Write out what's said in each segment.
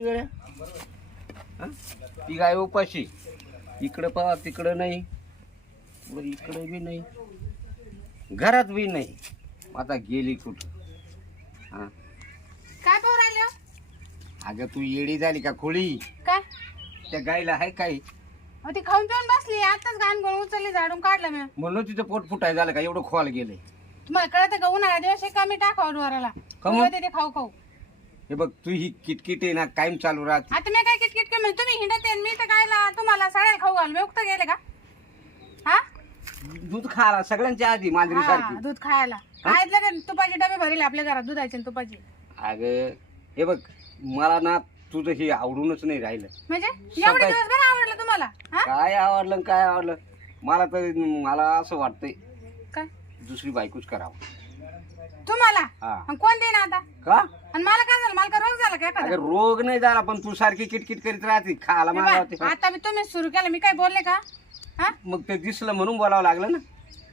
हं? ती गाय उपाशी. इकडं पहा तिकडं नाही. व इकडं बी नाही. घरात बी नाही. आता गेली कुठं? हा? काय पाहू राहिले हो? अगं तू येडी झाली का खोळी काय? त्या गायला आहे काही अहो, ती खाऊन पिऊन बसली. आताच घाण गोळ उचलली झाडून काढलं मी. म्हणून तिचं पोट फुटाय झालं का? एवढं खोल गेलंय. तुम्हाला कळत का? उन्हाळ्या दिवस हे कमी टाकावं डोराला मग? ते खाऊ खाऊ. हे बघ तू ही किटकिट आहे ना कायम चालू राहते. आता मी काय किटकिट केलं? म्हणजे तुम्ही हिंडत आहे, मी तर काय ला- तुम्हाला सगळ्याला खाऊ घाल मी उक्त गेले का? हा? दूध खाला सगळ्यांच्या आधी मांजरी हा, सारखी. दूध खायला. आहेत लगे तुपाचे डबे भरले आपल्या घरात दुधाचे आणि तुपाचे. अगं हे बघ मला ना तुझं हे आवडूनच नाही राहिलं. म्हणजे? एवढे सकाळी- दिवस बरं आवडलं तुम्हाला हा? काय आवडलं आणि काय आवडलं? मला तर मला असं वाटतंय काय? दुसरी बायकोच करावं. तुम्हाला? हा. आणि कोण देईन आता? का? आणि मला काय झालं? मला का रोग झाला काय अगं रोग नाही झाला पण तू सारखी किटकिट करीत राहते. खायला मला होते. आता मी तुम्ही सुरू केलं मी काय बोलले का? हा? मग ते दिसलं म्हणून बोलावं लागलं ना.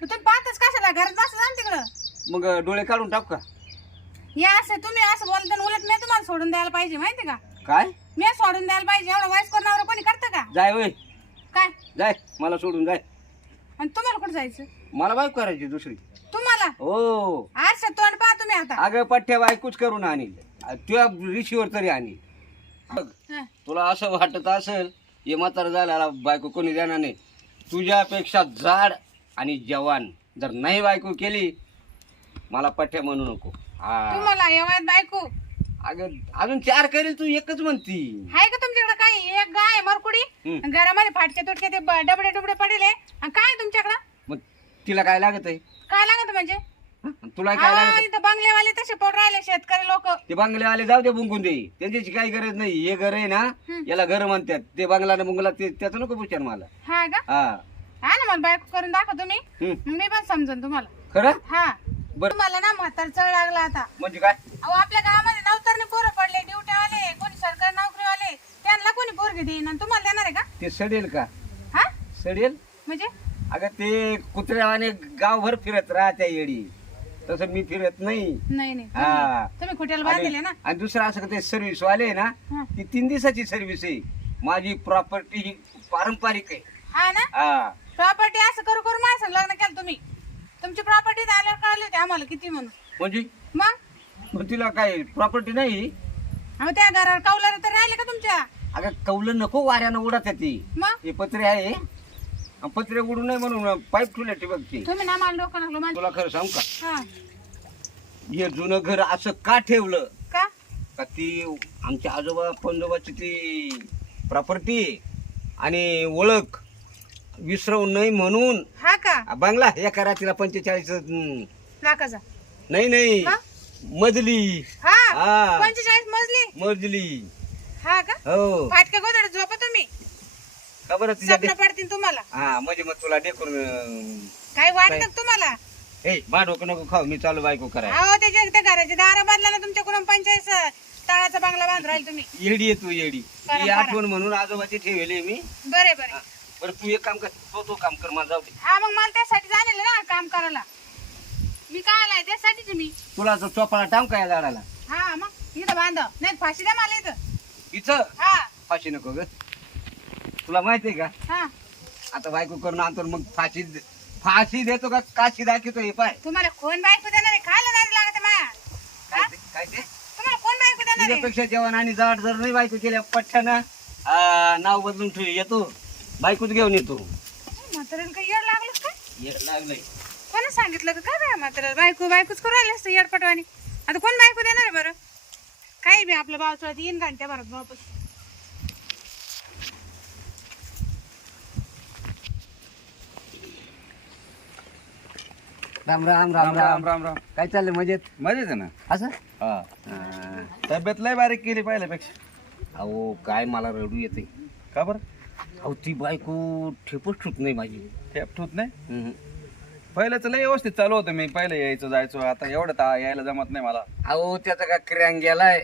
मग तुम्ही पाहतच कशाला? घरात बस जा ना तिकडं. मग डोळे काढून टाक का? हे असं तुम्ही असं बोलता आणि उलट मी तुम्हाला सोडून द्यायला पाहिजे माहिती का? काय? मी सोडून द्यायला पाहिजे एवढं वयस करणारं कोणी करतं का? जाय वय. काय? जाय मला सोडून जाय. आणि तुम्हाला कुठं जायचं? मला बायको करायची दुसरी. तुम्हाला हो. आज तोंड पहा तुम्ही आता. अगं पठ्ठ्या बायकोच करून आणील. तुझ्या ऋषीवर तरी आणील. बघ हं. तुला असं वाटत असेल हे म्हातारं झाल्याला बायको कोणी देणार नाही. तुझ्यापेक्षा जाड आणि जवान जर नाही बायको केली मला पठ्ठ्या म्हणू नको. हा तुम्हाला बायको. अगं अजून चार करेल तू एकच म्हणती. आहे का तुमच्याकडे काय एक गाय मरकुडी. घरामध्ये फाटके तुटके ते ब- डबडे डुबडे पडले आणि काय तुमच्याकडं? मग तिला काय लागत आहे काय लागत म्हणजे? तुला काय लागत? अहो? इथं बंगलेवाले तसे पड राहिले शेतकरी लोक. ते बंगलेवाले जाऊ दे बुंकून दे. त्यांच्याची काही गरज नाही. हे घर आहे ना. याला घर म्हणतात. ते बंगला ना बुंगला ते त्याचं नको पुचार मला. हा का? हा. हा ना मला बायको करून दाखव तुम्ही. मग मी पण समजून तुम्हाला. खरं? हा. बरं. तुम्हाला ना म्हातार चढ लागला आता. म्हणजे काय? अहो आपल्या गावामध्ये नवतरने पोरं पडले ड्युटीवाले कोणी सरकारी नोकरीवाले. त्यांना कोणी पोरगी देईन आणि तुम्हाला देणार आहे का? ते सडेल का? हा? सडेल? म्हणजे? अगं ते कुत्र्यावाने गावभर फिरत राहत्या येडी. तसं मी फिरत नाही. नाही नाही. हा. तुम्ही- खोट्याला बांधले ना? आणि आणि दुसरं असं का ते सर्व्हिस वाले आहे ना. ती तीन दिवसाची सर्व्हिस आहे. माझी प्रॉपर्टी ही पारंपरिक आहे. हा ना? हा. प्रॉपर्टी असं करू करू माझं लग्न केलं तुम्ही. तुमची प्रॉपर्टी आल्यावर कळली होती आम्हाला किती म्हणून. म्हणजे? मग? मग तिला काय प्रॉपर्टी नाही? अहो त्या घरावर कौलार तर राहिले का तुमच्या? अगं कौलं नको वाऱ्यानं उडत आहे ती मग? हे पत्रे आहे. पत्रे उडू नये म्हणून पाईप ठेवले ठिबकची तुम्ही ना मला डोकं लागलो माझ्या तुला खरं सांगू का? हा. हे जुनं घर असं का ठेवलं? का? का ती आमच्या आजोबा पंजोबाची ती प्रॉपर्टी आणि ओळख विसरवू नये म्हणून. हा का? बंगला एका रात्रीला पंचेचाळीस लाखाचा नाही नाही. हा? मजली. हा. हा. पंचेचाळीस मजली? मजली. हा का? हो. फाटक्या गोदड झोपा तुम्ही. का बरं तुझ्या स्वप्न पडतील तुम्हाला. हा म्हणजे मग तुला डेकून काय वाटतं तुम्हाला? ए मा डोकं नको खाऊ मी चालू बायको करायला. अहो त्याच्या त्या घराचे दारा बदला तुमच्याकडून पंचायत तळाचा बंगला बांधून राहील तुम्ही. येडी आहे तू येडी. करा, ही करा. आठवण म्हणून आजोबाची ठेवली मी. बरे बरे. बरं तू एक काम कर तो तो काम कर मला जाऊ दे. हा मग मला त्यासाठी जाणलं ना काम करायला. मी काय आलाय त्यासाठीच मी. तुला तो चोपाळा टाम काय झाडाला हा मग इथं बांध. नाही फाशी द्या मला इथं. इथं? हा. फाशी नको ग. तुला माहिती आहे का? हा. आता बायको करून आणतो मग फाशी फाशी देतो का? काशी दाखवतो हे पाय. तुम्हाला कोण बायको देणार आहे? खायला नाही लागत माया काय ते? काय ते? तुम्हाला कोण बायको देणार आहे? तुझ्यापेक्षा जेवण आणि जाड जर नाही बायको केल्या पठ्ठ्यानं आ, नाव बदलून ठेव येतो बायकोच घेऊन येतो म्हाताऱ्याला काही येड लागलं काय ये लागलंय. कोणी सांगितलं का? काय बाय म्हाताऱ्याला? बायको बायकोच करू राहिले असतं येडपटवानी आता कोण बायको देणार आहे बरं? काही बी आपलं बाव चढत येईन घंट्या भरत वापस राम राम राम राम राम राम. काय चाललंय? मजेत? मजेत आहे ना? असं? हा. हा. तब्येत लय बारीक केली पहिल्यापेक्षा. अहो काय मला रडू येते का बरं? अहो ती बायको ठेपच ठुत नाही माझी. ठेप ठूत नाही? हम्म. पहिल्याच लय व्यवस्थित चालू होतं मी. पहिलं यायचो जायचो. आता एवढं ता यायला जमत नाही मला. अहो त्याचा का क्र्यांग गेलाय?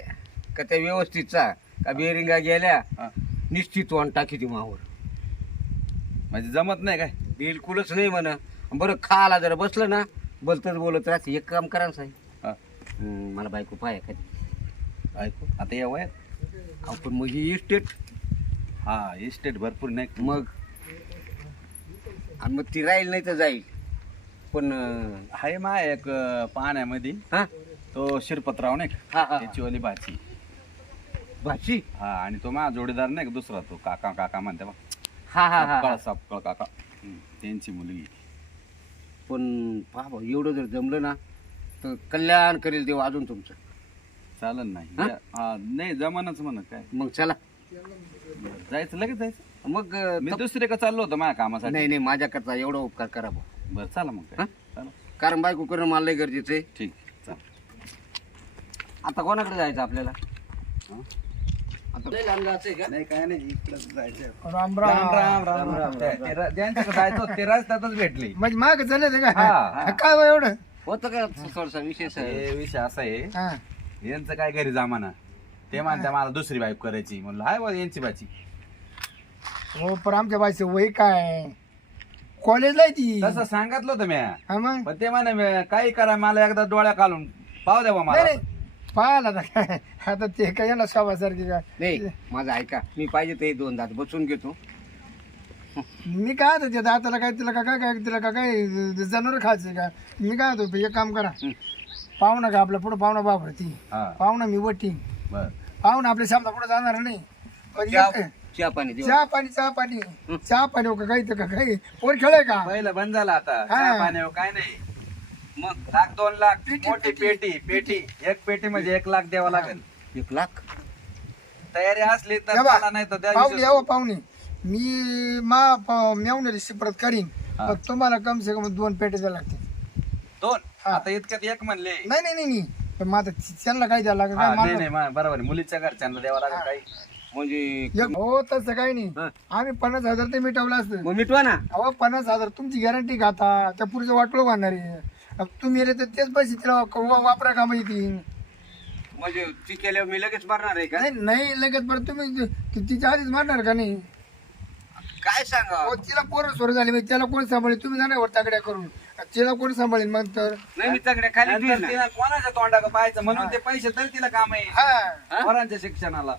का त्या व्यवस्थितचा? का बेरिंगा गेल्या? हा. निश्चित वन टाकी ती मावर. म्हणजे जमत नाही काय? बिलकुलच नाही म्हणा. बरं खाला जरा बसलं ना बोलतच बोलत राहते. एक काम करा ना साहेब. हा. हम्म, मला बायको पाय कधी ऐकू आता या वयात? आपण मग ही इस्टेट हा इस्टेट भरपूर नाही मग? आणि मग ती राहील नाही तर जाईल. पण अं, आहे मा एक अं, पाण्यामध्ये. हा? तो शिरपतराव नाही हा, हा. का त्याची वाली भाची. भाची? हा आणि तो माझा जोडीदार नाही का दुसरा तो? काका काका म्हणते बा हा हा हा सापकळ सापकळ काका. हम्म, त्यांची मुलगी. पण पहा भाऊ एवढं जर जमलं ना तर कल्याण करेल देव अजून तुमचं. चालन नाही हा? या- हा, नाही जमानच म्हणत काय? मग चला. जायचं लगेच जायचं? मग अं, मी तप- दुसरे का चाललो होतो माझ्या कामासाठी. नाही नाही माझ्याकरता एवढा उपकार करा भाऊ. बरं चला मग. हा? काय चला. कारण बायको करणं मला लय गरजेचं आहे. ठीक चला. आता कोणाकडे जायचं आपल्याला? हा? आता लय लांब जायचंय का नाही काय नाही इकडंच जायचं राम राम राम. राम राम राम. ते- ते र- ज्यांच्याकडे जायचं होतं ते रस्त्यातच भेटले. म्हणजे माग चालले ते हा, का हा. काय बा एवढं? होतं का थोडसा विशेष? हे विषय असा आहे. हा. यांचं काय घरी जमाना. ते म्हणते मला दुसरी बाईक करायची. म्हणलं हाय बा यांची बाची. हो पण आमच्या बाईचं वय काय? कॉलेजला आहे ती. तसं सांगितलं होतं मी हा मग? पण ते म्हणे मी काही करा मला एकदा डोळ्या घालून पाव द्या बा नाही मला नाही. पाहिला आता काय? आता ते काय येणार सभासारखी का नाही माझं ऐका मी पाहिजे ते दोन दात बसून घेतो. मी काय होतो त्या दाताला काय तिला का काय काय तिला का काय जनावर खायचं का? मी काय होतो एक काम करा. पाहुणा का आपल्या पुढे पाहुणा बापर ती हा. पाहुणा मी वटी बर. पाहुणा आपल्या शब्दा पुढे जाणार नाही. पण चहा एक- चहा पाणी देऊ. चहा पाणी चहा पाणी. चहा पाणी हो का काही तर का काही? पोर खेळ का? पहिलं बंद झालं आता. हा. चहा पाण्यावर काय नाही. मग लाख दोन लाख पेटी, मोठी पेटी. पेटी. एक पेटी म्हणजे एक लाख द्यावा लागेल. एक लाख? तयारी असली तर या बा, चला, नाही तर द्या पाहुणे विषय यावं पाहुणे. मी मा मेवणारी शिपरत करीन. हा. पण तुम्हाला कम से कम दोन पेटे द्यायला लागते दोन? हा. आता इतक्यात एक म्हणले. नाही नाही नाही नाही. पण आता त्यांना काय द्यायला लागत हा, काय नाही मला- नाही मा- बरोबर आहे. मुलीच्या घरच्यांना द्यावा लागेल काही. म्हणजे एक- हो तसं काही नाही. हा. आम्ही पन्नास हजार ते मिटवलं असतं. मग मिटवा ना. अहो पन्नास हजार तुमची गॅरंटी खाता त्या पुढचं वाटलं वाढणार आहे तुम्ही येले तर तेच पैसे तिला वा- वापरा कामा येतील म्हणजे ती केल्यावर मी लगेच मारणार आहे का? नाही नाही लगेच बरं तुम्ही ति- तिच्या आधीच मारणार का नाही? काय सांगा? अहो, तिला पोरं सोर झाली मग त्याला कोण सांभाळेल तुम्ही जाणार वर तागड्या करून. तिला कोण सांभाळेल मग तर? नाही मी तगड्या खाली नंतर ठेवीन ना. तिला कोणाच्या तोंडाकडे पाहायचं? म्हणून ते पैसे तर तिला काम आहे. हा? पोरांच्या शिक्षणाला.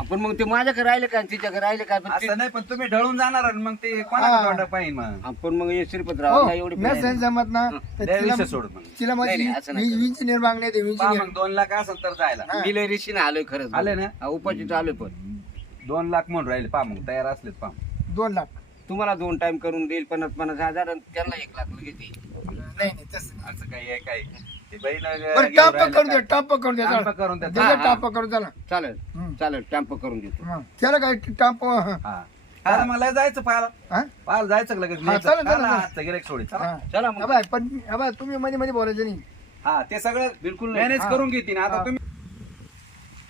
आपण मग ते माझ्याकडे राहिले का आणि तिच्याकडे राहिले का? पण ते- असं नाही पण तुम्ही ढळून जाणार आणि मग ते कोणाच्या हा. तोंडा पाहिजे मग? आपण मग हे हो एवढी नाही जमत ना. तर द्या तिला विषय सोडून मग. तिला नाही, माझी नाही, असं नाही करायचं. इंजिनियर मागणी येते पहा इंजिनियर मग दोन लाख असेल तर जायला. मी लय आलोय खरंच आले ना? हा, उपाशीच आलोय पण. दोन लाख म्हणून राहिले पा मग तयार असलेत पा दोन लाख. तुम्हाला दोन टाइम करून देईल पन्नास पन्नास हजार आणि त्यांना एक लाख लगेच देईल. नाही नाही तसं असं काही आहे काही बैल बरं टाप करून द्या टाप करून द्या टाप चला. करून द्या. हा. टाप करून चला चालेल हम्म. चालेल टॅम्प करून देतो हं. त्याला काय टाप हं. हा आता मला जायचं पाहायला हा? पाहायला जायचं का लगेच हा, चला. हा. चला मग अबा, पण अबा, तुम्ही मध्ये मध्ये बोलायचं नाही हा ते सगळं बिलकुल. मॅनेज. करून घेतील आता. तुम्ही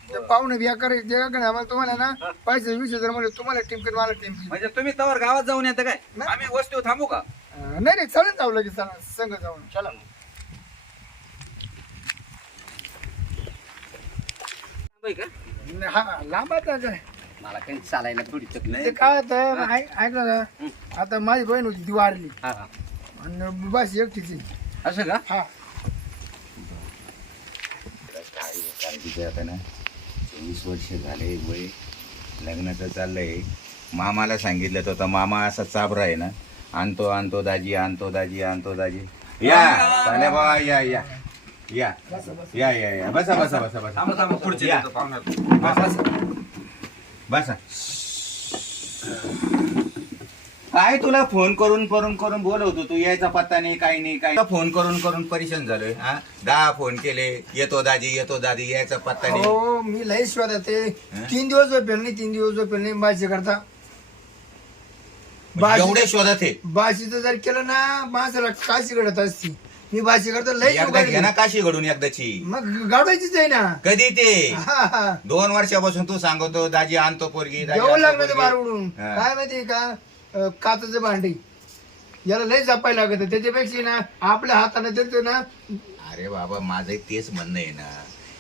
ते पाहुणे बिया आम्हाला तुम्हाला ना पैसे वीस हजारमध्ये तुम्हाला टीम कर मला टीम म्हणजे तुम्ही तवर गावात जाऊन येतं काय नाही. आम्ही वस्तू थांबू का नाही नाही चालेल जाऊ लगेच चला संघ जाऊन चला मग थांबाय का नाही, हा लांब आता काय मला काही चालायला थोडी तकलीफ ते काय होतं ऐक- ऐकलं ना आता माझी बहीण होती ती वारली. हा हा. आणि बस एकटीची असं का? हा. कारण तिथे आता ना चोवीस वर्ष झाले वय लग्नाचं चाललंय. मामाला सांगितलं होतं मामा असा चाबरा आहे ना. आणतो आणतो दाजी आणतो दाजी आणतो दाजी. या चाले बा या या. या. या या या. बसा बसा बसा बसा. थांबा थांबा पुढचे या. देतो पाहुण्याला. बसा. बसा. काय तुला फोन करून करून करून बोलवतो? तू यायचा पत्ता नाही काही नाही काही फोन करून करून परेशान झालोय हा? दहा फोन केले येतो दाजी येतो दाजी यायचा पत्ता नाही. हो मी लई शिवाय ते तीन दिवस झोपेल नाही तीन दिवस झोपेल नाही बाशी करता. म्हणजे एवढे शोधत आहे. बाशीचं जर केलं ना माणसाला काशी घडत असती. मी बाशी करतो एकदा घे ना काशी घडून एकदाची. मग गाडवायचीच आहे ना. कधी ते? हा हा. दोन वर्षापासून तू सांगतो दाजी आणतो पोरगी दाजी जेवण आणतो लागलं ते पोरगी. बार उडून. हा. काय माहिती का? अं, काचेचं भांडी. याला लय जपायला लागत त्याच्यापेक्षा ना आपल्या हाताने देतो ना. अरे बाबा माझं तेच म्हणणं आहे ना.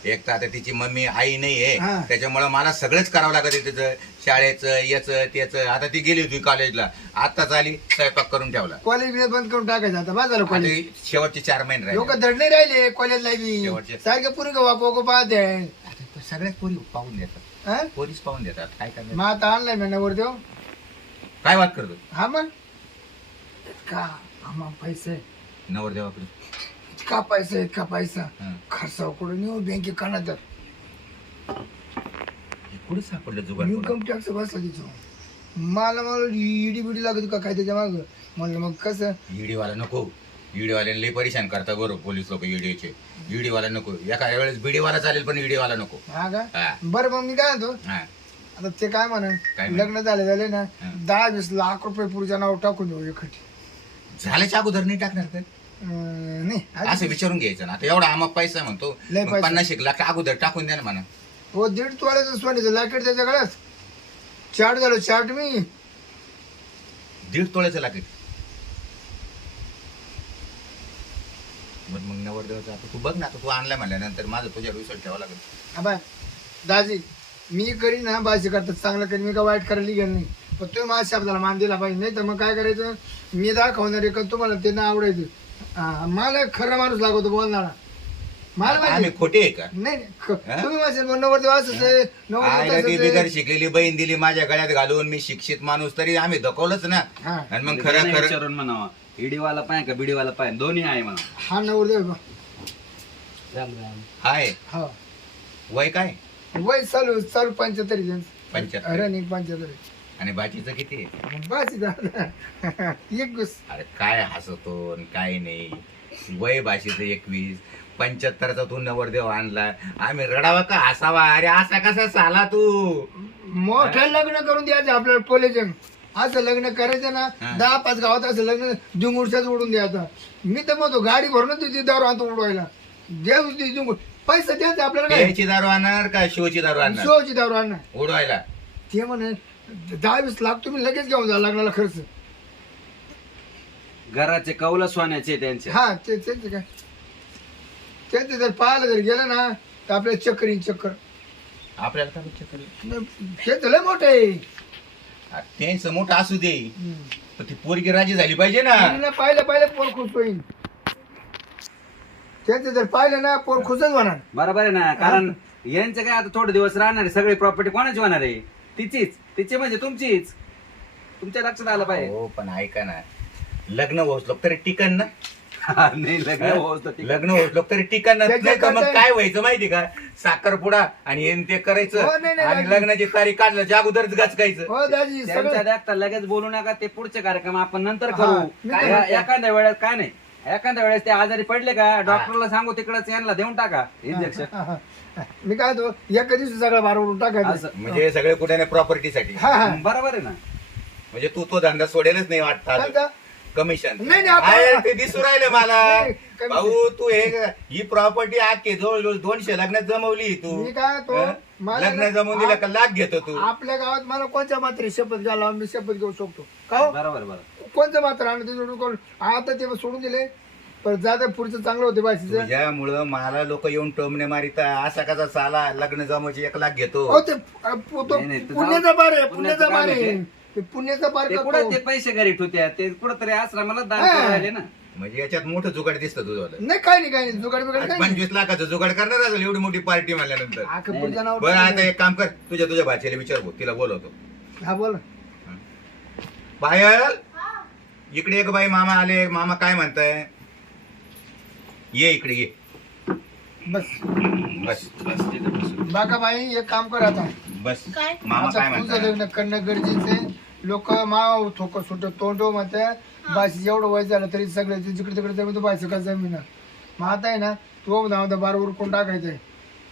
एक तर आता तिची मम्मी आई नाही हा. आहे त्याच्यामुळे मला सगळंच करावं लागत आहे तिचं. शाळेचं याचं त्याचं. आता ती गेली होती कॉलेजला आताच आली स्वयंपाक करून ठेवला. कॉलेज बिलेज बंद करून टाकायचं. आता आता कॉलेज शेवटचे चार महिने लोक राहिले धड नाही राहिले कॉलेजला बी. शेवटचे. सारखे पुरी वाको वाको पाहते आता तर सगळ्याच पोरी पाहून देतात. हा? पोलीस पाहून देतात. काय करणार? मग आता आणलाय मी नवर देव काय वाद करतो? हा मग. का? आम्हा पैसे. नवरदेवाकडे इतका पैसा इतका पैसा. खर्चाकडून येऊ बँकेत काढणार हे कुठे सापडलं जुगाड? इन्कम टॅक्स बसला तिथं. मला मला इडी बिडी लागत का काय त्याच्या माग? म्हणलं मग कसं? ईडी वाला नको. ईडी वाल्याला लई परेशान करता बरोबर पोलीस लोक ईडीचे. ईडी वाला नको. एका वेळेस बीडी वाला चालेल पण ईडी वाला नको. हा का? हा. बरं मग मी काय म्हणतो? हा. आता ते काय म्हणा? काय म्हणे? लग्न झाले झाले ना. दहा वीस लाख रुपये पुढच्या नाव टाकून देऊ एकटी झाल्याच्या अगोदर नाही टाकणार काय अं, असं विचारून घ्यायचं ना. आता एवढा आम्हा पैसा म्हणतो लय मग पैसा. पन्नास एक लाख अगोदर टाकून द्या ना म्हणा. हो दीड तोळ्याचं सोन्याचं लॅकेट त्याच्या गळ्यात चार्ट झालं चार्ट मी. दीड तोळ्याचं लागेल मग नवरदेवाचं आता तू बघ ना आता तू आणलाय म्हणल्यानंतर माझं तुझ्या विश्वास ठेवा लागेल. आबा दाजी मी करीन ना भाजी करतात चांगलं करीन. मी का वाईट करायला गेलं नाही. पण तुम्ही माझ्या शब्दाला मान दिला पाहिजे. नाही तर मग काय करायचं? मी दाखवणार आहे का तुम्हाला? ते ना आवडायचं. हा, मला खरा माणूस लागतो बोलणारा मला आता माहिती आम्ही खोटे आहे का? नाही नाही, ख- हा? तुम्ही माझे नव्वद दिवस आहे नव्वद आईला ती दिवस बिगर शिकलेली बहीण दिली माझ्या गळ्यात घालून मी शिक्षित माणूस तरी आम्ही दखवलंच ना. हा. आणि मग खरं खरं विचारून म्हणावा इडीवाला पाय का बिडीवाला पाय? दोन्ही आहे म्हणा हा नवर हाय. हा. वय काय? वय चालू चालू पंच्याहत्तरी रनिंग पंच्याहत्तरी आणि बाकीचं किती आहे? दादा एक गुस अरे काय हसतो आणि काय नाही. वय भाषेचं एकवीस पंच्याहत्तरचा तू नवरदेव आणला. आम्ही रडावा का हसावा? अरे असा कसा साला तू? मोठं लग्न करून द्यायचं आपल्याला पोलेजन. असं लग्न करायचं ना हा. दहा पाच गावात असं लग्न जुंगुडच्याच उडून द्यायचं. मी तर म्हणतो गाडी भरून तुझी दारू आणतो उडवायला. देऊ ती जुंगुड पैसा द्यायचा आपल्याला काय? प्यायची दारू आणणार का शिवची दारू आणणार? शोची दारू आणणार. उडवायला. ते म्हणे दहा वीस लाख तुम्ही लगेच घेऊन जा लग्नाला खर्च. घराचे कौल सोन्याचे त्यांचे. हा ते त्यांचं काय? त्यांचं जर पाहायला जर गेलं ना तर आपल्याला चक्कर येईल चक्कर. आपल्याला काय विचार करेल? ते तर लय मोठं आहे. त्यांचं मोठं असू दे. पण ती पोरगी राजी झाली पाहिजे ना. मुलीला पाहिलं पाहिलं पोर खुश होईल त्यांचं जर पाहिलं ना पोर खुशच होणार. बरोबर आहे ना कारण यांचे काय आता थोडे दिवस राहणार आहे सगळी प्रॉपर्टी कोणाची होणार आहे? तिचीच. तिची म्हणजे तुमचीच. तुमच्या लक्षात आलं पाहिजे. हो पण ऐका ना. लग्न पोहोचलो तरी टिकन ना. नाही लग्न होत. लग्न पोहोचलो तरी टिकन ना. त्याच्या नाही तर मग करता- काय व्हायचं माहिती का? साखरपुडा आणि हे ते करायचं. हो, नाही, नाही, आणि नाही. लग्नाची तारीख काढलं अगोदरच गाचकायचं हो दाजी त्यांच्या सगळं देखता लगेच बोलू नका ते पुढचे कार्यक्रम आपण नंतर हा, करू. मी काय-? एखाद्या वेळेस काय नाही. एखाद्या वेळेस ते आजारी पडले का डॉक्टरला सांगू तिकडच यांना देऊन टाका इंजेक्शन. मी काय तो एका दिवशी सगळं बार उडून टाकायचं. असं म्हणजे सगळे कुठे प्रॉपर्टीसाठी हा हा. बरोबर आहे ना. म्हणजे तू तो धंदा सोडेलच नाही वाटत. कमिशन नाही, नाही, आपण- आहे, ते दिसू राहिले मला. नाही, commission. भाऊ तू हे ही प्रॉपर्टी आखे जवळ दोनशे लग्नात जमवली तू. मी काय तो हं? मला लग्न जमवून दिला का लाख घेतो तू? आपल्या गावात मला कोणत्या मात्र शपथ घ्यायला मी शपथ घेऊ शकतो? का हो? बरोबर बरोबर. कोणतं मात्र आणि ते सोडून कोण आता ते सोडून दिले. पण जाता पुढचं चांगलं होते भाषेचं तुझ्यामुळं मला लोक येऊन टोमणे मारिता असा कसा साला लग्न जमायचे एक लाख घेतो. हो ते अ, पु- तो नाही, नाही, ते पुण्याचा पार आहे पुण्याचं पुण्याचा काम पार आहे. आहे. ते. ते पुण्याचा पार ते करतो. कुठं ते पैसे घरी ठेवत्या. ते कुठंतरी आश्रमाला दान हा. करून राहिले ना. म्हणजे याच्यात मोठं जुगाड दिसतं तुझं नाही काय नाही काय नाही. जुगाड बिगाड काय नाही. पंचवीस लाखाचं जुगाड करणार असेल एवढी मोठी पार्टी म्हणल्यानंतर. आखं पुढच्या नावावर बरं आता एक काम कर. तुझ्या तुझ्या भाचीला विचार भाऊ, तिला बोलवतो. हा बोल. पायल इकडे एक बाई मामा आले. मामा काय म्हणताय? ये इकडे ये. बस. बस. बस तिथं. बाका बाई एक काम कर आता. बस. काय? मामा आता तुझं म्हणताय? लग्न करणं गरजेचं आहे. लोक माव थोक सुट तोंड म्हणते बाशी एवढं वय झालं तरी सगळे जिकडे तिकडे जमीन तर बायचं का जमीन मग आता आहे ना तू नाव बार उरकून टाकायचंय.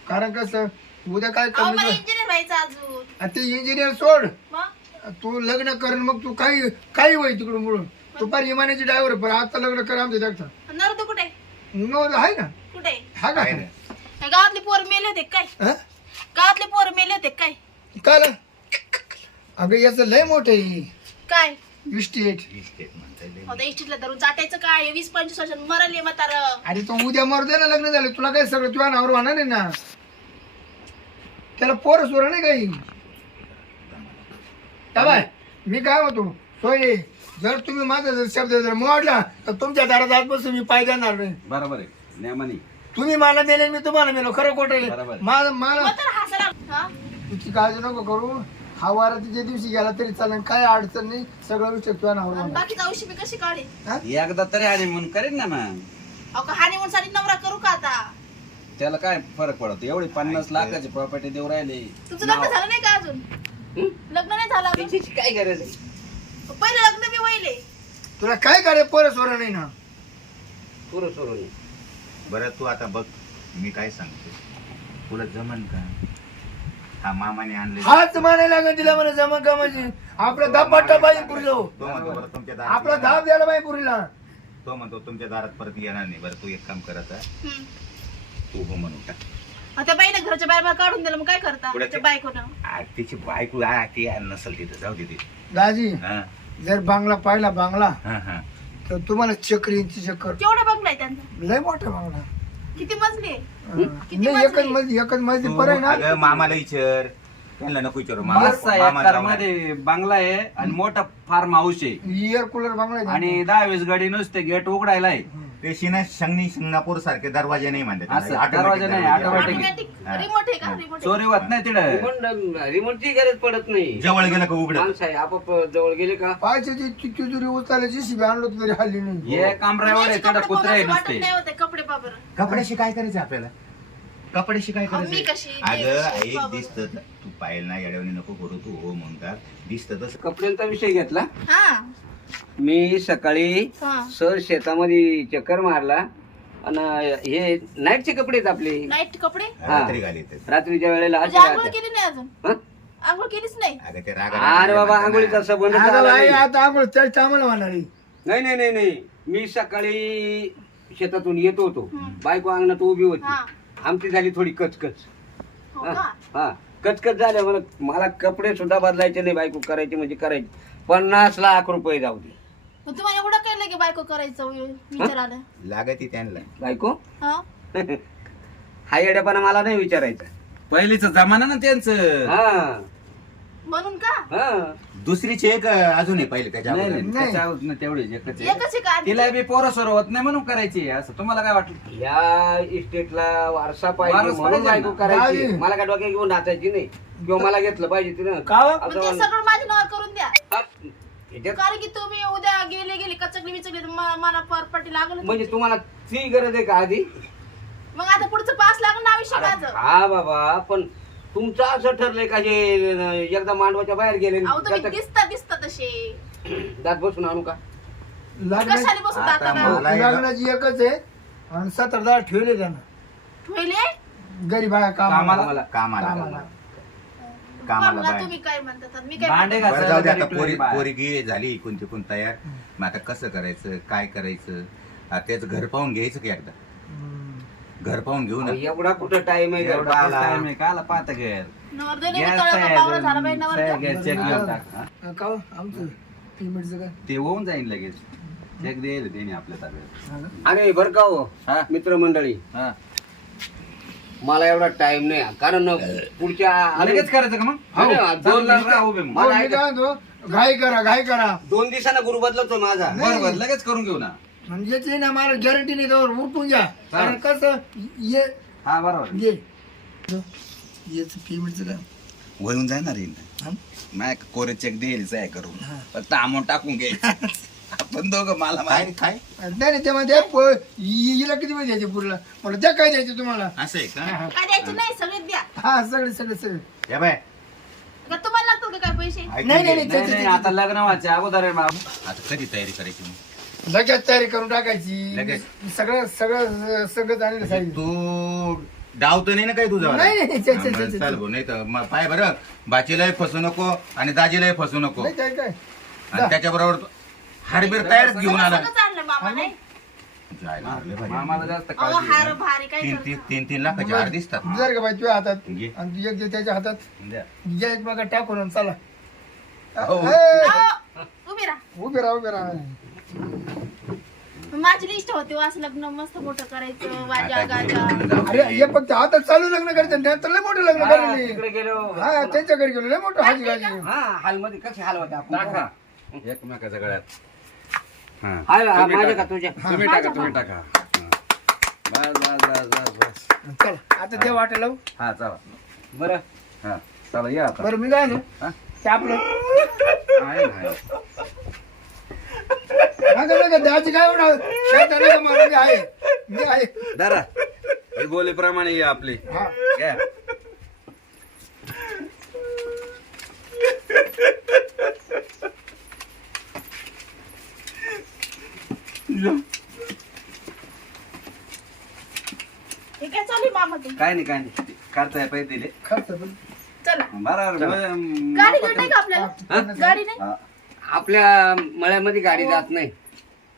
कारण कसं उद्या काय अहो, मला कमी इंजिनियर व्हायचं अजून. ते इंजिनियर सोड. मग? तू लग्न कर मग तू काही काही होय तिकडून म्हणून तू फार इमानाची ड्रायव्हर पण आता लग्न कर आमच्या देखता नरदू कुठे? नो आहे ना? कुठे? हा का? काय. गावातले पोर मेले होते काय? हा? गावातले पोर मेले होते काय? काय? अगं याचं लय मोठं आहे. काय? इस्टेट. आता इष्टीतला धरून जाटायचं काय? वीस पंचवीस वर्षात मरले म्हातार. अरे तो उद्या मरते ना लग्न झालं. तुला काय सगळं तुझ्या नावावर होणार नाही ना? त्याला पोर सोर नाही काही. का बाय. मी काय म्हणतो? सोय. जर तुम्ही माझा जर शब्द जर मोडला तर तुमच्या दारात आजपासून मी पाय देणार नाही. बरोबर आहे. नेमानी. तुम्ही मला दिले मी तुम्हाला मेलो. खरं खोटं बरोबर. मला मला तर हसला हा? तुझी काळजी नको करू. हा वारा तिच्या दिवशी गेला तरी चालेल. काय अडचण नाही. सगळं विषय तुझ्या नावावर आणि होणार. बाकीचा औषध मी कशी काढे एकदा तरी आणि म्हणून करेन ना मग. अहो का हानी म्हणून साठी नवरा करू का आता? त्याला काय फरक पडतो? एवढी पन्नास लाखाची प्रॉपर्टी देऊ राहिले. तुमचं लग्न झालं नाही का अजून? लग्न नाही झालं अजून? त्याची काय गरज आहे? पहिलं लग्न मी वहिले तुला काय करे सोडा नाही ना? पुरं सोडून बरं तू आता बघ मी काय सांगतो. तुला जमन का? हा मामाने आणले हाच मानायला लागेल तिला म्हणा जमा का म्हणजे आपला धाप पाठवा पाहिजे पुरीला तो म्हणतो बरं तुमच्या दारात आपला येणार. धाप द्यायला पाहिजे पुरीला. तो म्हणतो तुमच्या दारात परत येणार नाही. बरं तू एक काम करत हम्म. तू हो म्हणून टाक. अहो, त्या बाईने घरच्या बाहेर बाहेर काढून दिलं मग काय करता? पुढे बायकोनं? आ, तिची बायको आ, ती आ, नसल तिथं जाऊ दे ती. दाजी. हा. जर बांगला पाहिला बांगला हा हा. तर तुम्हाला चक्कर यांची चक्कर केवढा बंगला आहे त्यांचा? लय मोठा बांगला. किती मजली आहे. किती नाही एकच मजली? मजली एकच मजली तू ना मामाला विचार. त्यांना नको विचारू मामा बंगला आहे आणि मोठा फार्म हाऊस आहे. एअर कूलर बांगला आहे. आणि दहा वीस गाडी नुसते गेट उघडायला आहे. ते शिना शंगणी शिंगणापूर सारखे दरवाजे नाही म्हणतात. असं, Automatic दरवाजे नाही, दरवाजे. automatic. ऑटोमॅटिक. रिमोट आहे का? रिमोट चोरी होत नाही तिकडे रिमोट रिमोटची गरज पडत नाही. जवळ गेलं का उघड? माणसं आहे आपाप जवळ गेले का? पायच्या ती तिजोरी उचलायची शिबी आणलो तरी हल्ली नाही. हे कामरावर आहे तिकडे कुत्रे आहे नुसते. नाही होते कपडे बाबर कपड्याशी काय करायचं आपल्याला. कपड्याशी काय अहो, मी करायचं. अगं ऐक. दिसत तू पायल ना येडवणी नको करू तू हो म्हणतात. दिसत तसं. कपड्यांचा विषय घेतला? हा. मी सकाळी हा. सर शेतामध्ये चक्कर मारला. आणि हे नाईटचे कपडे आहेत आपले. नाईट कपडे? रात्री घाली ते. रात्रीच्या वेळेला म्हणजे असे आंघोळ राहतात केली नाही अजून? हं? आंघोळ केलीच नाही? अगं ते राग अरे बाबा आंघोळीचा संबंध आता झाला बाई, नाही. आता आंघोळ तर चांगलं होणार आहे. नाही नाही नाही नाही. मी सकाळी शेतातून येत होतो. बायको अंगणात उभी होती. आमची झाली थोडी कचकच. हो का? हा. कचकच झाल्या मला मला कपडे सुद्धा बदलायचे नाही बायको करायची म्हणजे करायची. पन्नास लाख रुपये जाऊ दे. मग तुम्हाला एवढं काय लगे बायको करायचं विचार आला. लागती त्यांना. बायको? हा? हा येड्यापणा मला नाही विचारायचा. पहिलीच जमाना ना त्यांचं. हा. म्हणून का? हा. दुसरीची एक अजून आहे पहिले त्याच्या नाही अगोदर. नाही. त्याच्या आऊत नाही तेवढीच एकच आहे. एकच आहे का तिला बी पोरं सोर होत नाही म्हणून करायची असं. तुम्हाला काय वाटलं? या इस्टेटला वारसा पाहिजे वारस म्हणून पाहिजे बायको ना. करायची. मला काय डोक्यात घेऊन नाचायची नाही. किंवा मला घेतलं पाहिजे तिनं. का हो? असं ते म्हणणं. सगळं माझ्या नावावर करून द्या. हा, कारण की तुम्ही उद्या गेले गेले कचकली बिचकली तर म- मला प्रॉपर्टी लागल म्हणजे तुम्हाला ती गरज आहे का आधी? मग आता पुढचं पास लागलं ना आयुष्य माझं हा बाबा पण तुमचं असं ठरलंय का जे एकदा मांडवाच्या बाहेर गेले अहो तुम्ही दिसता दिसता तसे. दात बसून आणू का? लग्नाची कशाने बसून आता जाता मला- लग्नाची एकच आहे आणि सतरा दहा ठेवले त्यानं. ठेवले? गरीब आहे कामाला. कामाला? मला कामाला. कामाला. कामाला बघा बाय. तुम्ही काय म्हणतात आता मी काय भांडे म्हणते? बरं जाऊ दे घासायला आता घरी पोरी. पोरगी झाली इकून तिकून तयार मग आता कसं करायचं काय करायचं आता त्याचं घर पाहून घ्यायचं की एकदा हम्म. घर पाहून घेऊ ना एवढा कुठं टाइम आहे एवढा गरबाला? time आहे, काला पाहता नवरदेवाने तयार पावरा झाला पाहिजे चेक घेऊन टाक हा. अं, का हो? आमचं पेमेंटचं काय ते होऊन जाईल लगेच चेक देईल त्याने आपल्या ताब्यात हा? आणि बर का हो हा. मित्रमंडळी हा. मला एवढा टाइम नाही. पुढच्या पुढच्या लगेच करायचं का मग? हो. दोन मग. हो, मला मी ऐका. काय म्हणतो घाई करा घाई करा. दोन दिवसांना गुरु बदलतो माझा. बरोबर लगेच करून घेऊ ना. म्हणजे याची ना मला गॅरंटी नाही त्यावर उठून घ्या. कारण कसं ये हा बरोबर. ये. याच पेमेंटचं काय? वळून जाणार येईल हा? नाही कोरे चेक देईल आहे करून. फक्त अमाऊंट टाकून घ्यायचं. आपण दोघं मला काय काय? नाही नाही तेव्हा द्या प- हि- हिला किती पैसे द्यायचे पुरला मला द्या काय द्यायचे तुम्हाला? असं आहे का? काय द्यायचं नाही सगळे द्या. हा सगळे सगळे सगळे. या बाय. का तुम्हाला लागतात का काय पैसे? ऐकून नाही, घे. नाही, नाही नाही आता लग्न अगोदर आहे बाबा. आता कधी तयारी करायची मग? लगेच तयारी करून टाकायची. लगेच? सगळं सगळं सगळं आणलं म्हणजे साहेब तू डाव तर नाही ना काही तुझा नाही, नाही, चाल भाऊ, नाही तर मग पाय बरं. बाचीलाही फसू नको आणि दाजीलाही फसू नको. नाही काय काय आणि त्याच्याबरोबर हाडबीर तयार घेऊन आला. मामा नाही जायला. मामाला जास्त अहो काळजी हार आहे. भारी काय तीन तीन तीन तीन लाखाचे हार दिसतात. जर का बाई तुझ्या हातात. घे. आणि तू एक दे त्याच्या हातात. द्या. घ्या एक मग टाकून आणि चला. हो. अहो, उभी राहा. उभे राहा उभे राहा. माझी लिस्ट होती हो, असं लग्न मस्त मोठं करायचं वाजा आता गाजा. घेऊन जाऊ अरे दे. हे फक्त आता चालू लग्न करायचं नंतर लय मोठं लग्न हा, करायचं तिकडे गेलो. हा त्यांच्या घरी गेलो. लय मोठं हाजी गाजी हा हालमध्ये कसे हाल होते आपण? टाका एकमेकाच्या गळ्यात. हा. हा, तुम्ही माझ्या टाका. तुझ्या? तुम्ही टाका तुम्ही टाका. हा. बस बस बस बस. बस चला. आता ते वाटेल लावू हा चला. बरं. हा चला या आता. बरं मी काय ना हा? ते आपलं. आहे ना, आहे. नका नका दाजी काय होणार शेतात नका मारू, मी आहे. मी आहे. धरा. हे बोलीप्रमाणे या आपले. हा. घ्या हे काय चालू आहे मामा तू काय नाही काय नाही. करताय पैसे दिले. खर्च पण. चला. बरोबर गाडी घेऊन नाही का आपल्याला? गाडी नाही? आपल्या मळ्यामध्ये गाडी जात नाही.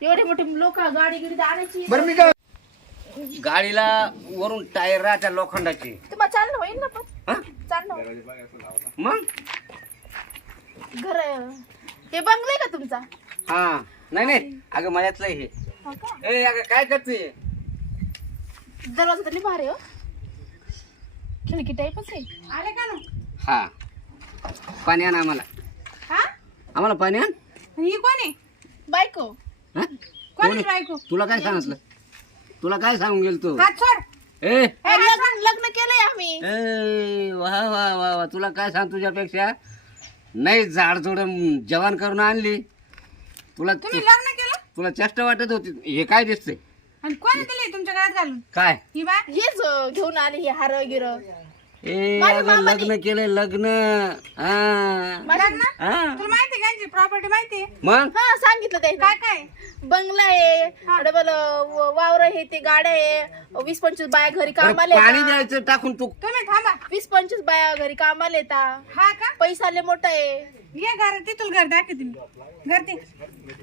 एवढे मोठे लोक गाडी गिडी आणायची. बरं मी काय गाडीला वरून टायर राहत्या लोखंडाचे. तुम्हाला चालणं होईल ना पण? हा? चालणं होईल. मग? घर हे बंगले का तुमचा? हा. नाही नाही. अगं मळ्यातलं हे. हो का? ए अगं काय करते? दरवाजा तरी भारी हो. खिडकी टाईपच आहे. आले का ना हा. पाणी आण आम्हाला. हा? आम्हाला पाणी आण. ही कोण आहे? बायको. हा? कोण आहे बायको? तुला काय सांगितलं? तुला काय सांगून गेल तू हात सोड. ए. हे लग्न लग्न केलंय आम्ही. ए, वा वा वा वा. तुला काय सांग तुझ्यापेक्षा? नाही झाड थोडं जवान करून आणली. तुला तुम्ही लग्न केलं? तुला चेष्टा वाटत होती. हे काय दिसतंय? आणि कोणी दिले तुमच्या गळ्यात घालून? काय? ही बाय? हेच अं, घेऊन आले हे हार गिर ए अगं लग्न केलंय लग्न. हा. लग्न? हा. तुला माहिती आहे यांची प्रॉपर्टी माहिती आहे? मग? हा सांगितलं ते काय काय? बंगला आहे. डबल वावर आहे ते गाड्या आहे. वीस पंचवीस बाया घरी कामाला पाणी येतात. द्यायचं टाकून तू तुम्ही थांबा. वीस पंचवीस बाया घरी कामाला येतात. हा का? पैसा लय मोठा आहे. ये घर तिथून घर दाखवते मी. घर ते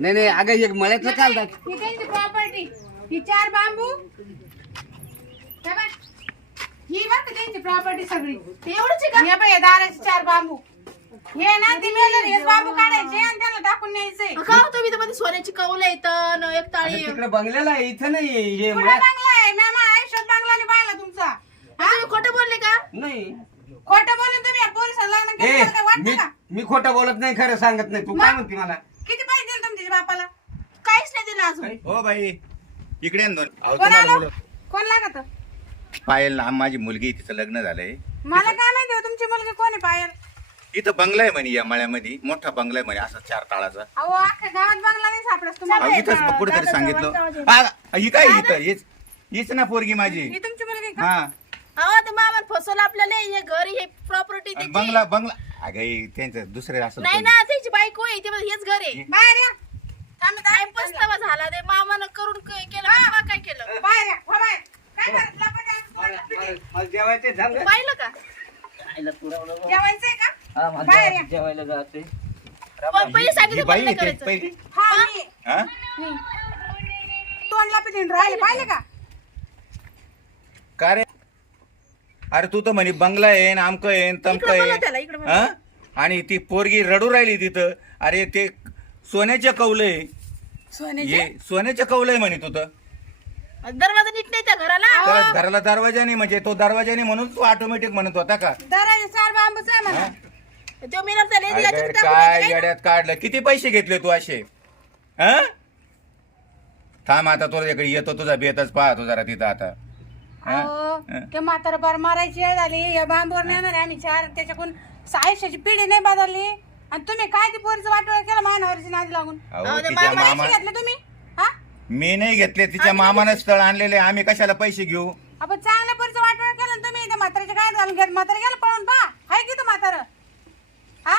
नाही नाही अगं एक मळ्यातलं काल दाख ही त्यांची प्रॉपर्टी ही चार बांबू. हे बघ. ही का त्यांची प्रॉपर्टी सगळी. ते एवढंच आहे का? हे बघ हे दाराचे चार बांबू. हे ना ती मेलं हेच बांबू काढायचे आणि त्याला टाकून न्यायचंय का हो तुम्ही तर मध्ये सोन्याची कौल येतं न एक ताळी. तिकडे बंगल्याला आहे, इथं नाही हे कुठं बांगला आहे? आयुष्यात बांगला नाही पाहिला तुमचा. हा? तुम्ही खोटं बोलले का? नाही. खोटं बोलून तुम्ही या पोलिसाला लग्न ए केलं काय मी वाटतं का? मी खोटं बोलत नाही खरं सांगत नाही. तू काय म्हणते मला? किती पैसे दिले तुमच्या बापाला? काहीच नाही दिलं अजून. हो बाई इकडे आण दोन. अहो, कोण तुम्हाला आलं? बोलव- कोण लागत? पायल हा माझी मुलगी तिचं लग्न झालंय. मला काय माहिती हो, तुमची मुलगी कोण आहे पायल? इथं बंगला आहे म्हणे या मळ्यामध्ये मोठा बंगला आहे म्हणे असा चार ताळाचा. अहो अख्ख्या गावात बंगला नाही सापडत तुम्हाला. अहो, इथंच कुठेतरी सांगितलं. आ, ही काय इथं? हीच हीच ना पोरगी माझी. ही तुमची मुलगी का? हा. अहो ते मामा फसवलं आपल्याला हे घर हे प्रॉपर्टी आणि त्याची बंगला बंगला. अगं हे त्यांचं दुसरे असं नाही ना त्याची बायको आहे ते हेच घर आहे. बाहेर या. आम्ही टाइमपास झाला ते मामानं करून क- केलं काय केलं बाहेर या हो बाहेर काय करत लपाटे असं तोंडात पिठी? मला जेवायचे झालं? पाहिलं का? जेवायचंय का? हा, मला बाहेर या. जेवायला जाते. प- पहिले ही सांगितलं बाई बंद नाही इथे करायचं. पहिली. हा मी. हा? तोंड लपिटी राहिले पाहिले का? का रे? अरे तू तर म्हणे बंगला आहे न आमकं आहे न तमकं इकडं बोलव त्याला, इकडं आहे बोलव. हा? आणि ती पोरगी रडू राहिली तिथं. अरे ते सोन्याच्या कौल आहे. सोन्याचे? ये सोन्याच्या कौल आहे म्हणे तू तर. दरवाजा नीट नाही त्या घराला? तर घराला दरवाजाने म्हणजे तो दरवाजाने म्हणून तू ऑटोमॅटिक म्हणत होता का? चार बांबूच आहे म्हणा. तो मिळणार त्याला अरे याच्यात टाकून काय? येड्यात काढलं? किती पैसे घेतले तू असे? हा? थांब आता तुला इकडे येतो तुझा बेतच पाहतो जरा तिथं आता. हा? अहो हा. ते म्हातारा बार मारायची वेळ झाली. या बांबूवर नेणार आहे आम्ही चार त्याच्याकडून आयुष्याची पिढी नाही बदलली. आणि तुम्ही काय ती पोरीचं वाटोळ केलं मानावरची नादी लागून? अहो, अहो, ते तिच्या मामा मामा पैसे घेतले तुम्ही. मी नाही घेतले तिच्या मामानं स्थळ आणलेले आम्ही कशाला पैसे घेऊ? आपण चांगल्या पोरीचं वाटोळ केलं तुम्ही त्या म्हाताऱ्याच्या काय घालून घेत म्हातारा गेलं पळून पहा. हाय की तू म्हातारं? हा?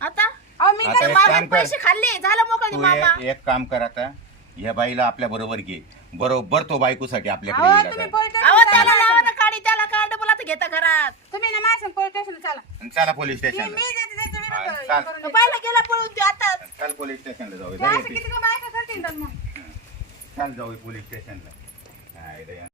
आता? अहो मी आता काय एक काम कर. पैसे खाल्ले. झालं मोकळी तू मामा. ए- एक काम कर आता. या बाईला आपल्या बरोबर घे. बरोबर तो बायकोसाठी आपल्याकडे अहो येईल तुम्ही आता. पोलीस अहो त्याला चला. लावा ना काढी त्याला कार्ड बोला तर घेता घरात. तुम्ही ना माझ्या पोलीस स्टेशनला चला. आणि चला पोलीस मी स्टेशनला. मी देते त्याच्या हा, विरुद्ध चाल. करून. देते. पाहिलं गेला पळून ते आता चल पोलीस स्टेशनला जाऊ ते दे असं किती का बायका करतील तर मग? चल जाऊ पोलीस स्टेशनला